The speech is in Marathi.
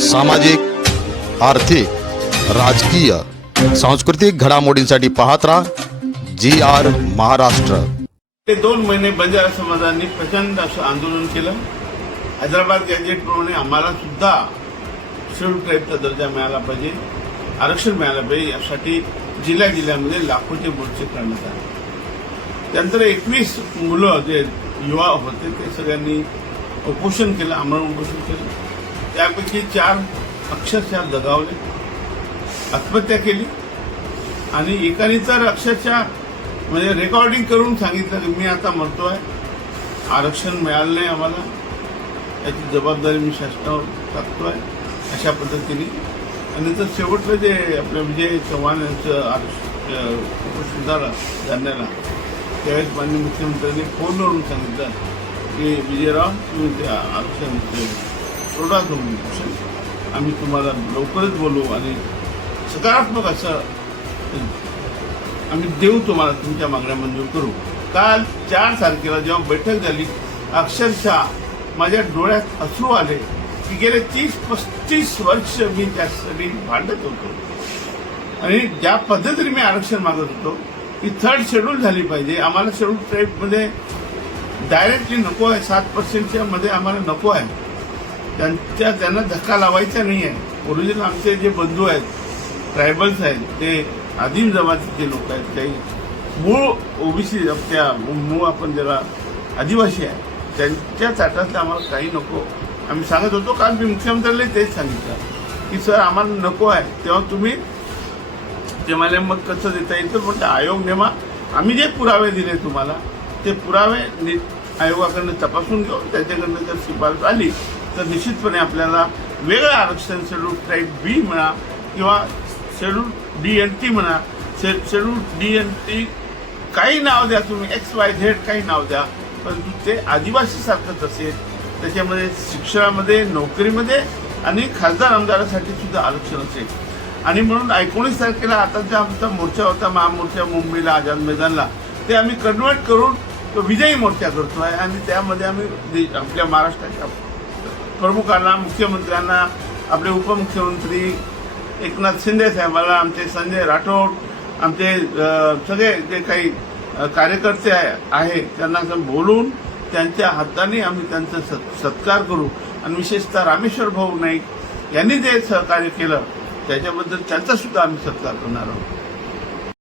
सामाजिक आर्थिक राजकीय सांस्कृतिक घडामोडींसाठी पाहत राहा जी आर महाराष्ट्र. ते दोन महिने बंजारा समाजांनी प्रचंड असं आंदोलन केलं. हैदराबाद गॅजेटप्रमाणे आम्हाला सुद्धा शेड्यूल ट्राईबचा दर्जा मिळाला पाहिजे आरक्षण मिळालं पाहिजे यासाठी जिल्ह्या जिल्ह्यामध्ये लाखोचे मोर्चे करण्यात आले. त्यानंतर एकवीस मुलं जे युवा होते ते सगळ्यांनी उपोषण केलं आमरण उपोषण केलं. त्यापैकी चार अक्षरशः दगावले. आत्महत्या केली. आणि एकाने तर अक्षरशः म्हणजे रेकॉर्डिंग करून सांगितलं की मी आता मरतो आहे आरक्षण मिळालं नाही आम्हाला. याची जबाबदारी मी शासनावर टाकतो आहे अशा पद्धतीने. आणि तर शेवटचं जे आपलं विजय चव्हाण यांचं आरक्षण उपोषण झालं जालन्याला त्यावेळेस माननीय मुख्यमंत्र्यांनी फोनवरून सांगितलं की विजयराव तुम्ही त्या आरक्षण सोडा दोन उपोषण आम्ही तुम्हाला लवकरच बोलू आणि सकारात्मक असं आम्ही देऊ तुम्हाला तुमच्या मागण्या मंजूर करू. काल चार तारखेला जेव्हा बैठक झाली अक्षरशः माझ्या डोळ्यात अश्रू आले की गेले तीस पस्तीस वर्ष मी त्यासाठी भांडत होतो. आणि ज्या पद्धतीने मी आरक्षण मागत होतो की थर्ड शेड्यूल झाली पाहिजे. आम्हाला शेड्यूल ट्राईबमध्ये डायरेक्टली नको आहे सात पर्सेंटच्या मध्ये आम्हाला नको आहे. त्यांच्या त्यांना धक्का लावायचा नाही आहे. ओरिजिनल आमचे जे बंधू आहेत ट्रायबल्स आहेत ते आदिम जमातीचे लोक आहेत. काही मूळ ओबीसी त्या मूळ आपण ज्याला आदिवासी आहे त्यांच्या ताटातलं आम्हाला काही नको. आम्ही सांगत होतो काल मी मुख्यमंत्र्याला तेच सांगितलं की सर आम्हाला नको आहे. तेव्हा तुम्ही ते मला मग कसं देता येईल? तर म्हणजे आयोग नेमा आम्ही जे पुरावे दिले तुम्हाला ते पुरावे आयोगाकडनं तपासून घेऊ त्याच्याकडनं जर शिफारस आली तर निश्चितपणे आपल्याला वेगळं आरक्षण शेड्यूल टाईप बी म्हणा किंवा शेड्यूल डी एन टी म्हणा शे शेड्यूल डी एन टी काही नाव द्या तुम्ही एक्स वाय झेड काही नाव द्या परंतु ते आदिवासी सारखंच असेल. त्याच्यामध्ये शिक्षणामध्ये नोकरीमध्ये आणि खासदार आमदारासाठी सुद्धा आरक्षण असेल. आणि म्हणून एकोणीस तारखेला आता जो आमचा मोर्चा होता महामोर्चा मुंबईला आझाद मैदानला ते आम्ही कन्वर्ट करून तो विजयी मोर्चा करतो आहे आणि त्यामध्ये आम्ही दे- आपल्या महाराष्ट्राच्या प्रमुखांना मुख्यमंत्र्यांना आपले उपमुख्यमंत्री एकनाथ शिंदे साहेबाला आमचे संजय राठोड आमचे सगळे जे काही कार्यकर्ते आहे त्यांना बोलून त्यांच्या हाताने आम्ही त्यांचा सत्कार करू. आणि विशेषतः रामेश्वर भाऊ नाईक यांनी जे सहकार्य केलं त्याच्याबद्दल त्यांचा सुद्धा आम्ही सत्कार करणार आहोत.